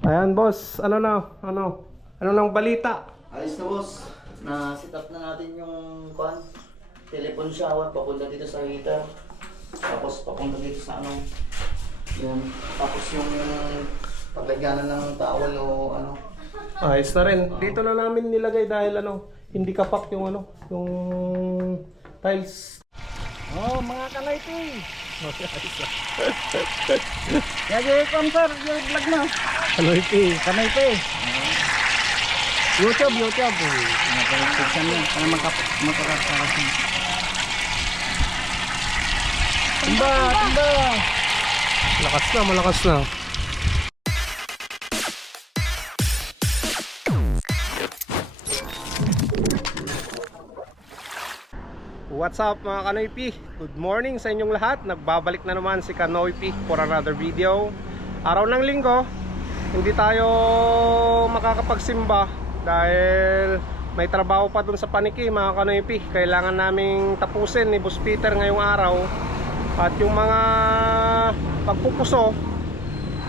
Ayan boss, ano na, ano, ano nang balita? Ayos na boss. Na set up na natin yung kwan. Telephone shower papunta dito sa heater. Tapos papunta dito sa ano. Yan. Tapos yung paglagyanan ng towel o ano. Ayos na rin. Dito na namin nilagay dahil ano, hindi kapak yung ano, yung tiles. Oh, mga kalayti. Kaya kom sir, yung vlog na. Ano ito? Kalayti. YouTube, YouTube. Mga kalayti yan. Para magkakarasin. Tumba, tumba. Lakas na, malakas na. What's up mga Kanoypi? Good morning sa inyong lahat. Nagbabalik na naman si Kanoypi for another video. Araw ng linggo, hindi tayo makakapagsimba dahil may trabaho pa dun sa paniki mga Kanoypi. Kailangan naming tapusin ni Boss Peter ngayong araw. At yung mga pagpupuso,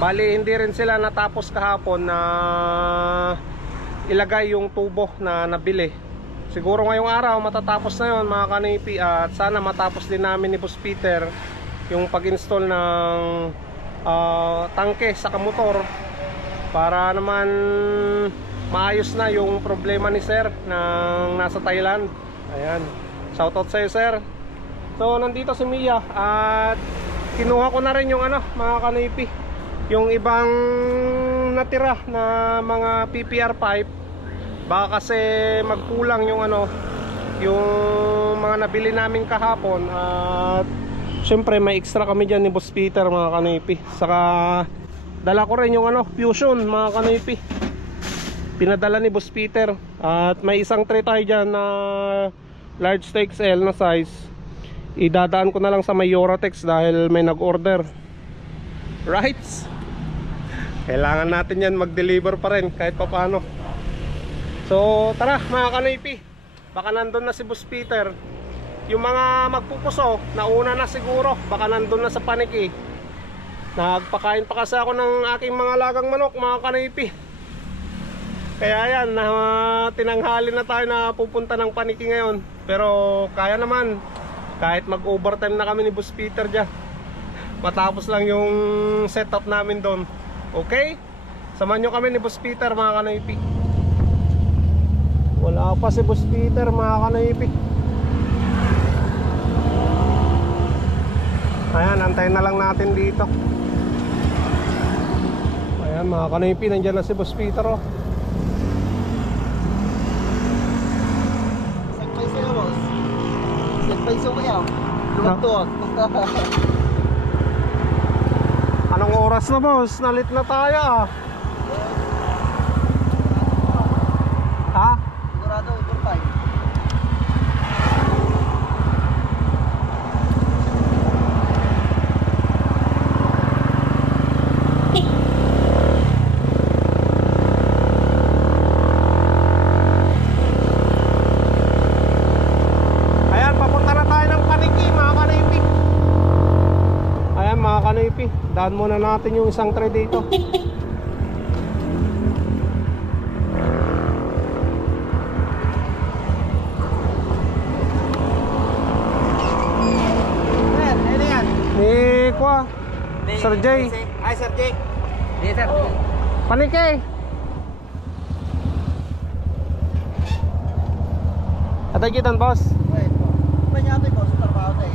bali hindi rin sila natapos kahapon na ilagay yung tubo na nabili. Siguro ngayong araw matatapos na yon mga kanipi at sana matapos din namin ni Boss Peter yung pag-install ng ah, tangke sa kamotor para naman maayos na yung problema ni Sir ng nasa Thailand. Ayan. Shoutout sa iyo, Sir. So nandito si Mia at kinuha ko na rin yung ano mga kanipi yung ibang natira na mga PPR pipe baka kasi magkulang yung ano yung mga nabili namin kahapon at syempre may extra kami dyan ni Boss Peter mga kanipi. Saka dala ko rin yung ano fusion mga kanipi. Pinadala ni Boss Peter. At may isang tray tayo dyan na large to XL na size. Idadaan ko na lang sa may Eurotex dahil may nag-order. Right kailangan natin yan mag-deliver pa rin kahit papano So tara mga kanipi Baka nandun na si Boss Peter. Yung mga magpupuso Nauna na siguro. Baka nandun na sa paniki Nagpakain pa kasi ako ng aking mga lagang manok mga kanipi Kaya yan na, Tinanghali na tayo na pupunta ng paniki ngayon. Pero kaya naman. Kahit mag overtime na kami ni Boss Peter dyan. Matapos lang yung setup namin doon. Okay? Samahan nyo kami ni Boss Peter mga kanipi wala pa si Boss Peter mga kanaypi Ayan, antayin na lang natin dito Ayan mga kanaypi, nandyan na si Boss Peter oh. Isang paiso na boss. Mo yan. Tuwag-tuwag. Anong oras na boss? Nalit na tayo ah Ha? Sigurado over time. Ayan, papunta na tayo ng paniki mga kanaypi Mga kanaypi Daan muna natin yung isang tray dito Sir, ano? Ni Kwa Sir Jay Ay, Sir Jay. Yes, sir. Paniki Atay kitan boss Wait. Niya ito boss? Trabaho tayo.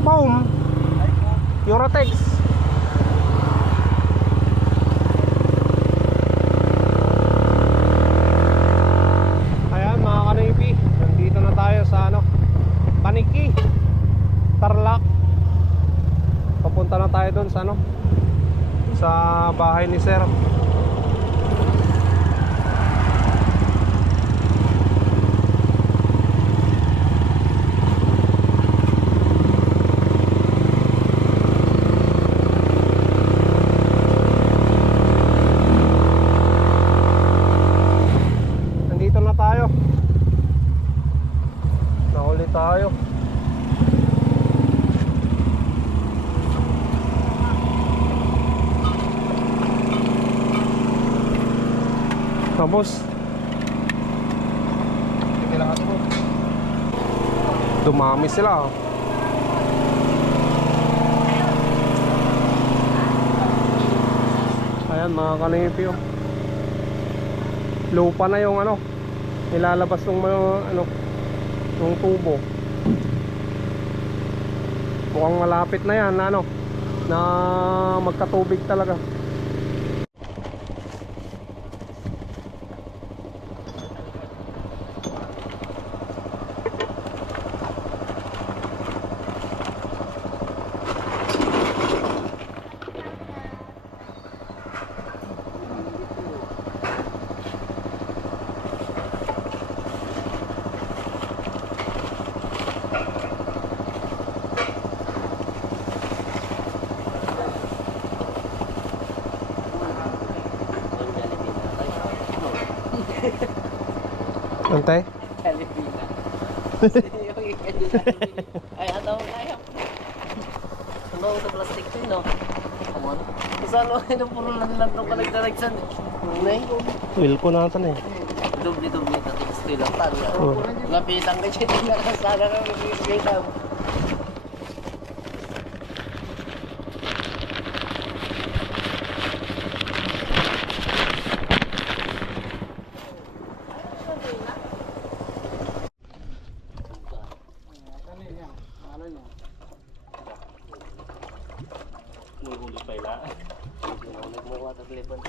Po. Eurotex. Ayan mga kanipi Nandito na tayo sa ano Paniki Tarlac. Papunta na tayo doon sa ano Sa bahay ni Sir Nandito na tayo Nahuli tayo Tapos, Sige lang ito. Dumami sila. oh. Ayan mga kanipi oh. Lupa na yung ano, ilalabas ng mga ano, yung tubo. Mukhang malapit na yan na ano, na magkatubig talaga. Antay? Kalipina. Ay, ano kaya? Ano sa plastic din, no? Come on. Kasi ano, ano puro lang nung kalagdaragsan. Nay, Will ko natin eh. dubli-dubli na lang. Tanda. Oh. Lapitan ka siya, tingnan ka sana ka magbibigay na. Mulhuli pa ila. Mulhuli mo wa taglipan.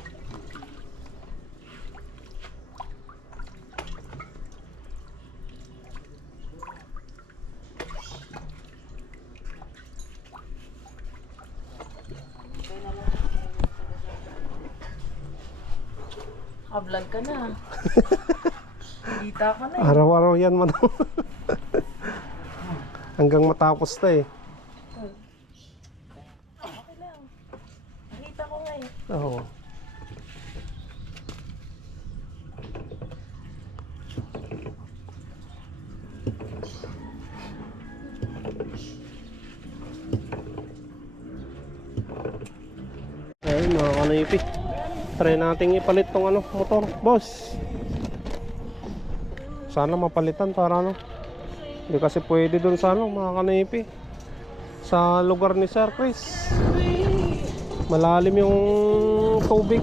Hablan ka na. Kita ka na eh. Araw-araw yan man. Hanggang matapos na eh. Nakita ko nga eh. Oo. Ayun mga kanipi. Try nating ipalit tong ano, motor. Boss. Sana mapalitan para ano. Hindi kasi pwede dun sa ano, mga kanipi. Sa lugar ni Sir Chris. Malalim yung tubig.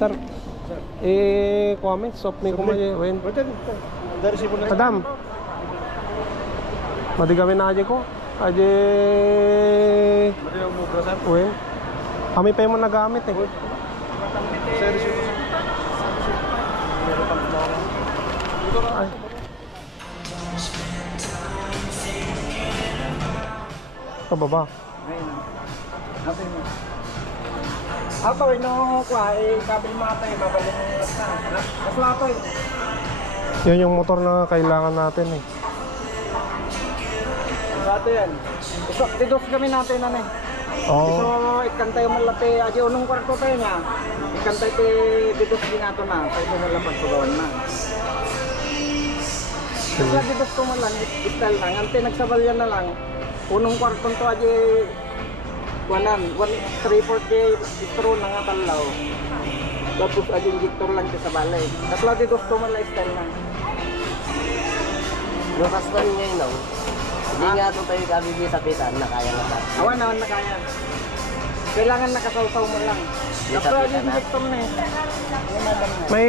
Sir, eh, comment, soft may kumaye, wen. Dari si Bulan. Madam, madigawin na aja ko. Mo brasan. wen. Kami pa yung nagamit eh. Si Ay. Pababa. Ato ino kwa eh kabil mata eh babalik mo na. Mas eh. Yan yung motor na kailangan natin eh. Lato yan. Didos kami natin na eh. Oo. So ikantay mo late aja unong kwarto tayo niya. Ikantay ti didos ginato na. Kaya mo lang pagpagawan na. Kaya didos ko mo lang istal na. Ante nagsabalyan na lang. Unong kwarto to aja wanan, one, three, four day, istro na nga talaw. Tapos aja injector lang sa balay. Tapos dos ko mo lang style na. Lukas na ngayon, no? Hindi nga ito tayo kabibig sa pitan na kaya na tayo. Awan naman na kaya. Kailangan nakasawsaw mo lang. Yung pita na. injector na eh. May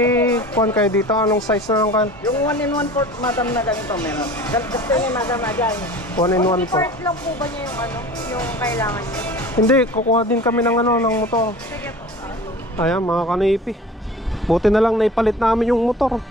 kuan kayo dito, anong size na lang kan? Yung one in one port madam na ganito meron. Gusto niya madam na dyan. One in one po. Part lang po ba niya yung ano, yung kailangan niya? Hindi, kukuha din kami ng ano, ng motor. Sige po. Ayan, mga kanipi. Buti na lang naipalit namin yung motor.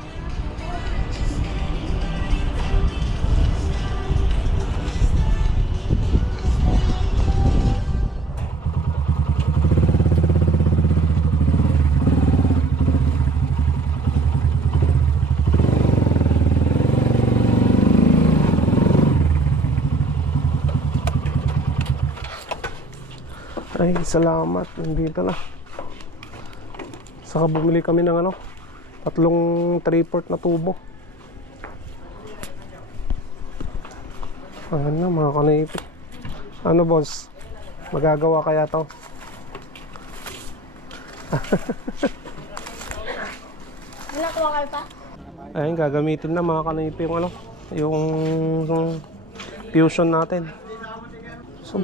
Ay, salamat. Nandito na. Saka bumili kami ng ano, tatlong 3-port na tubo. Ayan na mga kanipi. Ano boss? Magagawa kaya to? Ko kayo pa? Ayun, gagamitin na mga kanipi yung ano, yung, yung fusion natin. Sa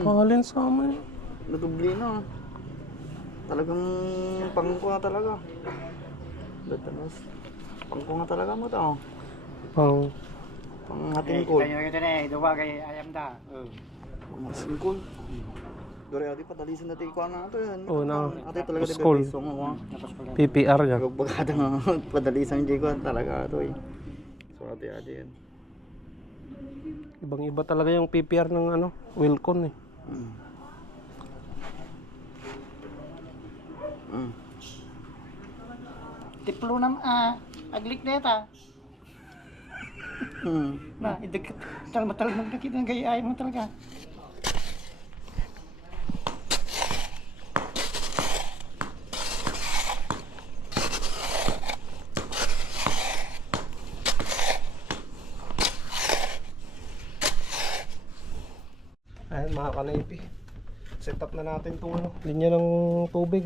amin. Nadubli na. Talagang pangko na talaga. Batalas. Pangko na talaga mo to. Pang, Pang hating kol. ito na eh, duwa kay ayam da. Pang hating kol. Dore adi padalisan natin ko na ito yan. Oo na. Ate talaga di School. PPR niya. Bagada nga padalisan di ko talaga ito eh. So ate adi yan. Ibang iba talaga yung PPR ng ano, Wilcon eh. Mm. Mm. Tiplo nam ah, aglik na ita. Hmm. Na, idag tal matal magkakita ng gaya mo talaga. Ayan mga kanaypi. Set up na natin itong ano, linya ng tubig.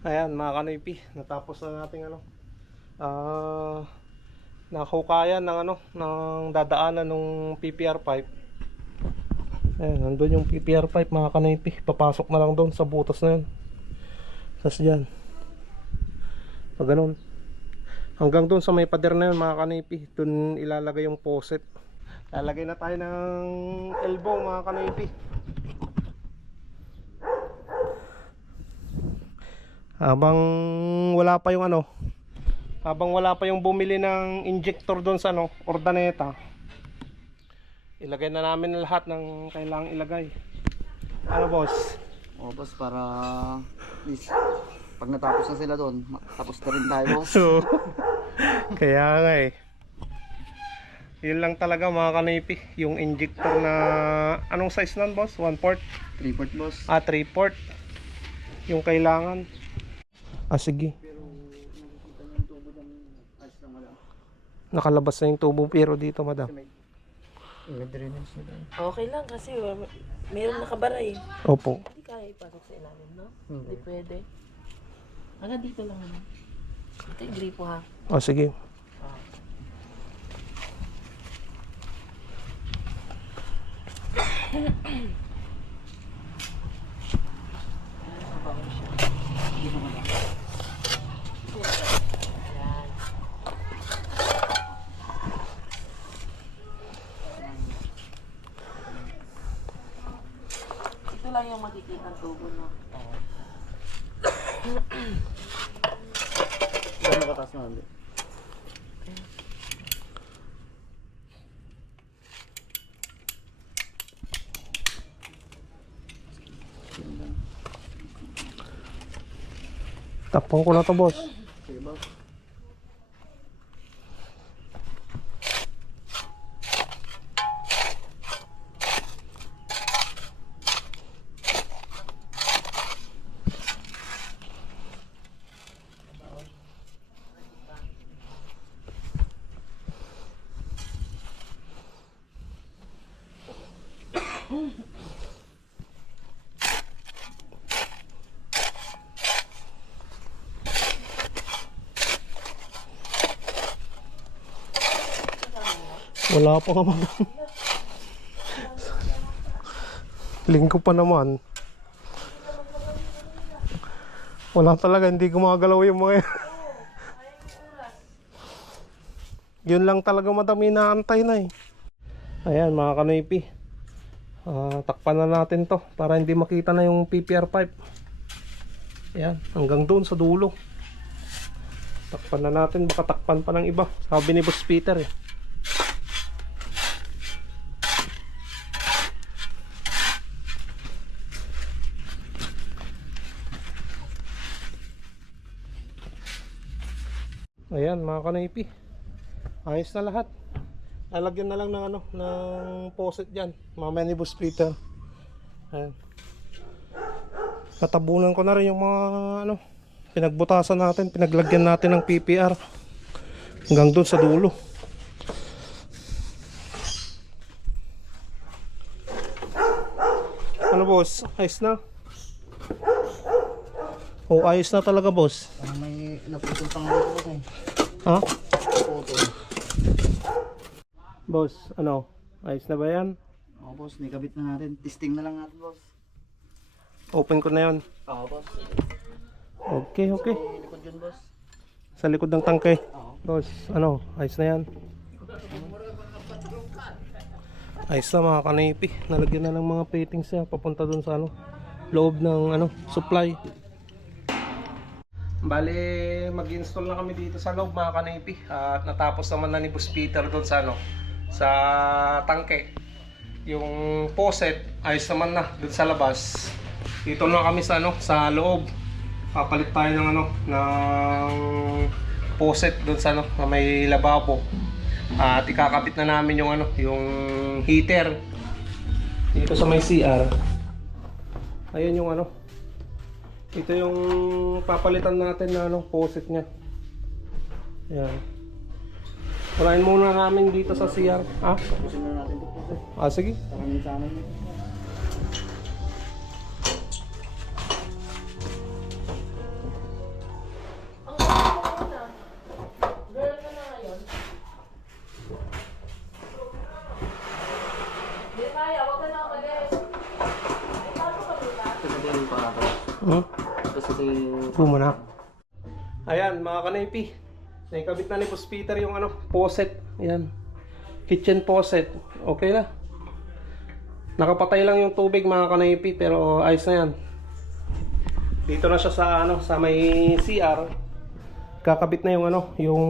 Ayan mga kanaypi. Natapos na natin ano. Ah, nakukayan ng ano, ng dadaanan ng PPR pipe. Ayan, nandun yung PPR pipe mga kanaypi. Papasok na lang doon sa butas na yun. Tapos dyan. Pag ganun. Hanggang doon sa may pader na yun mga kanaypi. Doon ilalagay yung faucet. Lalagay na tayo ng elbow mga kanipi. Habang wala pa yung ano, habang wala pa yung bumili ng injector doon sa ano, ordaneta. Ilagay na namin lahat ng kailangang ilagay. Ano boss? O boss para at least pag natapos na sila doon, tapos na rin tayo boss. So, kaya nga eh. Yun lang talaga mga kanipi, yung injector na anong size nun boss? 1 port? 3 port boss. Ah, 3 port. Yung kailangan. Ah, sige. Nakalabas na yung tubo pero dito, madam. Okay lang kasi uh, mayroong nakabaray. Opo. Hindi kaya ipasok sa ilalim, no? Hindi pwede. Hanggang dito lang naman. Ito yung gripo ha. Ah, sige. Ito lang yung tubo, no? Gano'n kataas na hindi? Takpon ko na to, boss. Wala pa ka madam. Lingko pa naman. Wala talaga, hindi gumagalaw yung mga yan. Yun lang talaga madam, inaantay na eh. Ayan mga kanipi. Ah, takpan na natin to para hindi makita na yung PPR pipe. Ayan, hanggang doon sa dulo. Takpan na natin, baka takpan pa ng iba. Sabi ni Boss Peter eh. Ayan mga kanaypi. Ayos na lahat. Lalagyan na lang ng ano, ng faucet diyan. Mamaya ni Boss Peter. Ayan. Natabunan ko na rin yung mga ano, pinagbutasan natin, pinaglagyan natin ng PPR. Hanggang doon sa dulo. Ano boss? Ayos na? Oh, ayos na talaga boss. May naputol pang dito ko eh. Ha? Boss, ano? Ayos na ba yan? Oo boss, nikabit na natin. Testing na lang natin boss. Open ko na yon. Oo boss. Okay, okay. May likod yun boss. Sa likod ng tangke. Oo. Boss, ano? Ayos na yan. Ayos na mga kanipi. Nalagyan na ng mga fittings niya. Papunta dun sa ano, loob ng ano, supply. Bale, mag-install na kami dito sa loob mga kanipi. At natapos naman na ni Boss Peter doon sa ano, sa tangke. Yung faucet, ayos naman na doon sa labas. Dito na kami sa ano, sa loob. Papalit tayo ng ano, ng faucet doon sa ano, na may lababo. At ikakabit na namin yung ano, yung heater dito sa may CR. Ayun yung ano. Ito yung papalitan natin na ano, faucet niya. Ayan. Urahin muna namin dito sa CR. Ah, Tapusin na natin ito ah sige. Parang sa amin Peter yung ano, faucet. Ayan. Kitchen faucet. Okay na. Nakapatay lang yung tubig mga kanaypi pero ayos na yan. Dito na siya sa ano, sa may CR. Kakabit na yung ano, yung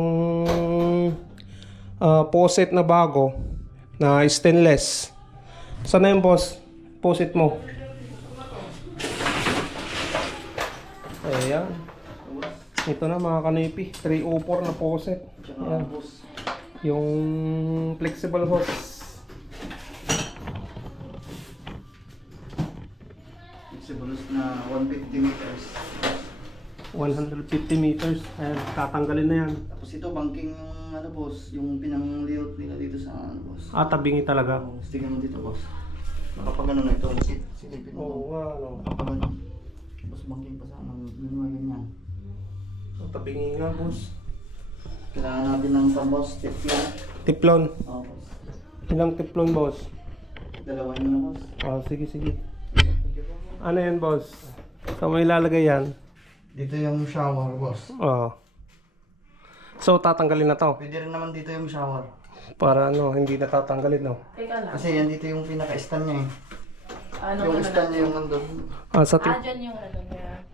ah, faucet na bago na stainless. Sana yung boss? Faucet mo. Ayan. Ito na mga kanipi. 304 na faucet. Ayan. Yung flexible hose. Sibulos na 150 meters. 150 meters. Ayan, tatanggalin na yan. Tapos ito banking yung ano boss, yung pinang-layout nila dito sa ano boss. Ah, tabingi talaga. Oh, stigan mo dito boss. Nakapag ano na ito, silipin mo. Oo nga, ano. Kapag ano, boss banking pa sa ano, ganun ganyan. So, tabingi nga, boss. Kailangan natin ng pa boss, tip yan. Tiplon. Oo boss. Ilang tiplon, boss? Dalawa na boss. Oh, sige, sige. Ano yan, boss? Saan mo ilalagay yan? Dito yung shower boss. Oh. So, tatanggalin na to. Pwede rin naman dito yung shower. Para ano, hindi natatanggalin, no? Teka lang. Kasi yan dito yung pinaka-stand niya eh. Ano yung stand niya yung nandun. Ah, sa Ah, dyan yung ano niya.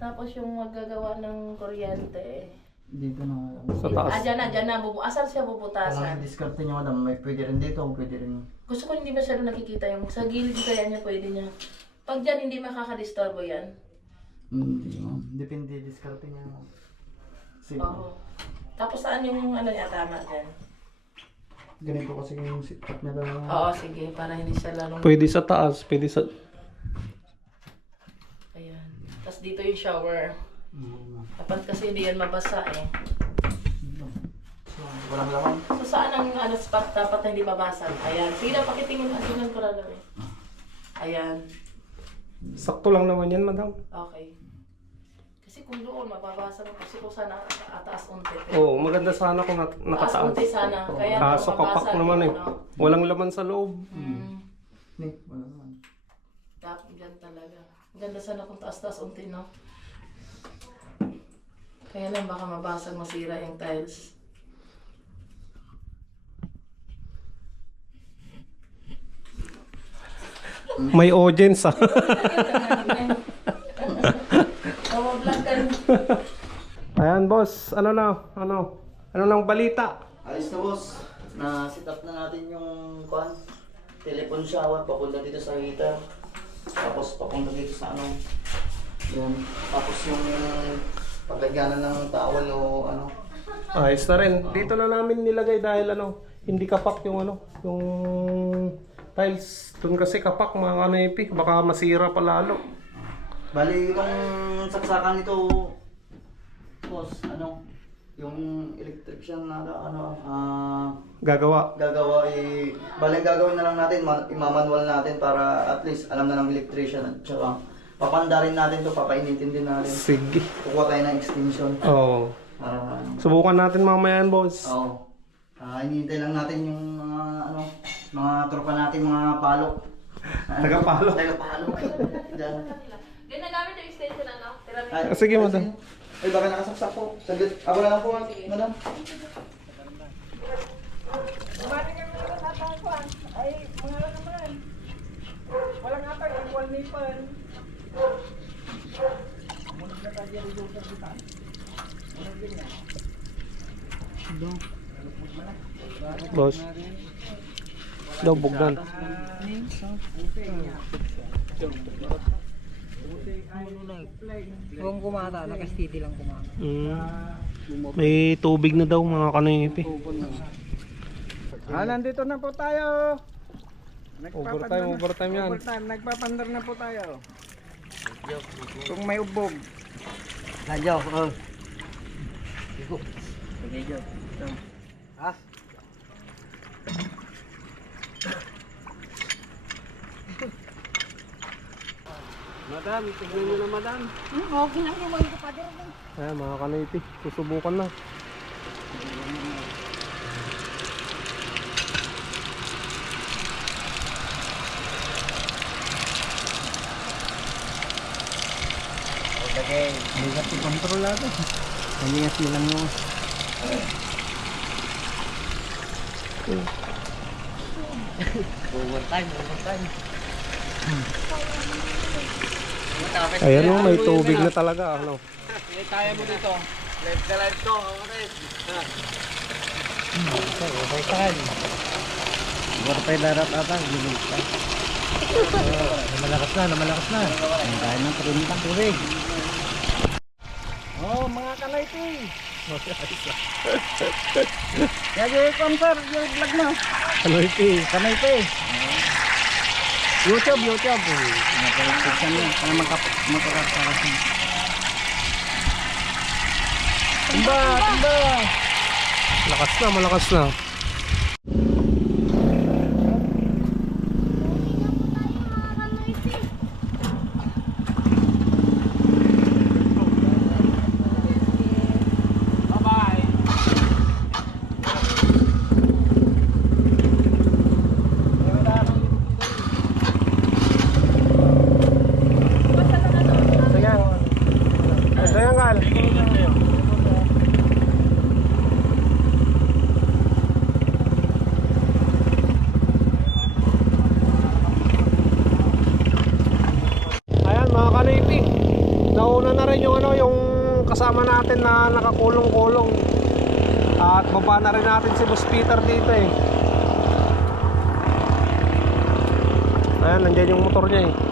Tapos yung maggagawa ng kuryente. Dito na. Sa taas. Ah, dyan na, dyan na. Bubu Asan siya Kung bubutasan? ang discard niyo madam, may pwede rin dito, pwede rin. Gusto ko hindi masyado nakikita yung sa gilid kaya niya pwede niya. Pag dyan hindi makakadisturbo yan. Hindi ma'am. Depende, discard niya. Sige. Oo. Tapos saan yung ano niya tama dyan? Ganito kasi yung setup niya daw. Oo, sige. Para hindi siya lalong... Pwede sa taas, pwede sa... Tapos dito yung shower. Mm. Dapat kasi hindi yan mabasa eh. Walang laman. So saan ang ano, spot dapat na hindi mabasag? Ayan. Sige na, pakitingin. Tingnan ko lang eh. Ayan. Sakto lang naman yan, madam. Okay. Kasi kung doon, mababasa mo. Kasi kung sana ataas unti. Oo, maganda sana kung nat- Taas nakataas. unti sana. Kaya Kaso kapak mabasag naman eh. ano. Walang laman sa loob. Mm. Hindi, wala laman. Dapat dyan talaga. Ganda sana kung taas-taas unti, no? Kaya lang baka mabasag masira yung tiles. May audience ah. Ayan boss, ano na? Ano? Ano nang balita? Ayos na boss. Na set up na natin yung kwan. Telephone shower papunta dito sa heater. Tapos papunta dito sa ano. Yan. Tapos yung paglagyanan ng towel o ano. Ayos na rin. Dito na namin nilagay dahil ano, hindi kapak yung ano, yung tiles. Doon kasi kapak mga kanipi, baka masira pa lalo. Bali yung saksakan nito boss, ano, yung electrician na ano, ah, Gagawa. gagawa eh, baling gagawin na lang natin, ma- imamanual natin para at least alam na ng electrician at saka papanda rin natin to, papainitin din natin. Sige. Kukuha tayo ng extension. Oo. Para, Subukan natin mamaya yan, boss. oo. Ah, hinihintay lang natin yung mga ano, mga tropa natin, mga palok. Tagapalok. Tagapalok. Diyan. Ginagamit yung extension ano? Tirami. Ay, Ah, sige, madam. Ay, baka nakasaksak po. Saglit. Ako na lang po, madam. Kumari kami na natangkuhan. Ay, mga lang naman. Walang ata, yung wall nipan. Boss. Daw, bugdan. Huwag kumata, nakastidi lang kumata. Mm. May tubig na daw mga kanipi. Ah, nandito na po tayo. Overtime, overtime yan. Overtime, nagpapandar na po tayo. Kung may ubog. Nandiyo, oh. Sige, Jo. Ah. Madam, tignan nyo na madam. Hmm, okay lang yung mga kapader. Ayan mga kanipi, susubukan na. Okay. Hindi kasi kontrolado. Hindi nga silang yung... Overtime, overtime. Ayan o, may tubig na talaga. Ano? Kaya mo dito. Left ka left to, okay. Overtime. Overtime darat atang, lilig ka. Namalakas na, namalakas na. Kaya ng trintang tubig. Oh, mga kalayti. Kaya yung sponsor, yung vlog mo. Kanipi. Kamay pa YouTube, YouTube. Napag-subscribe niya. Para makapagkakaras niya. Tumba, tumba. Lakas na, malakas na. Sige. Sige, Ngal. Ayan mga kanipi. Nauna na rin yung ano yung kasama natin na nakakulong-kulong. At baba na rin natin si Boss Peter dito eh. Ayan, nandiyan yung motor niya eh.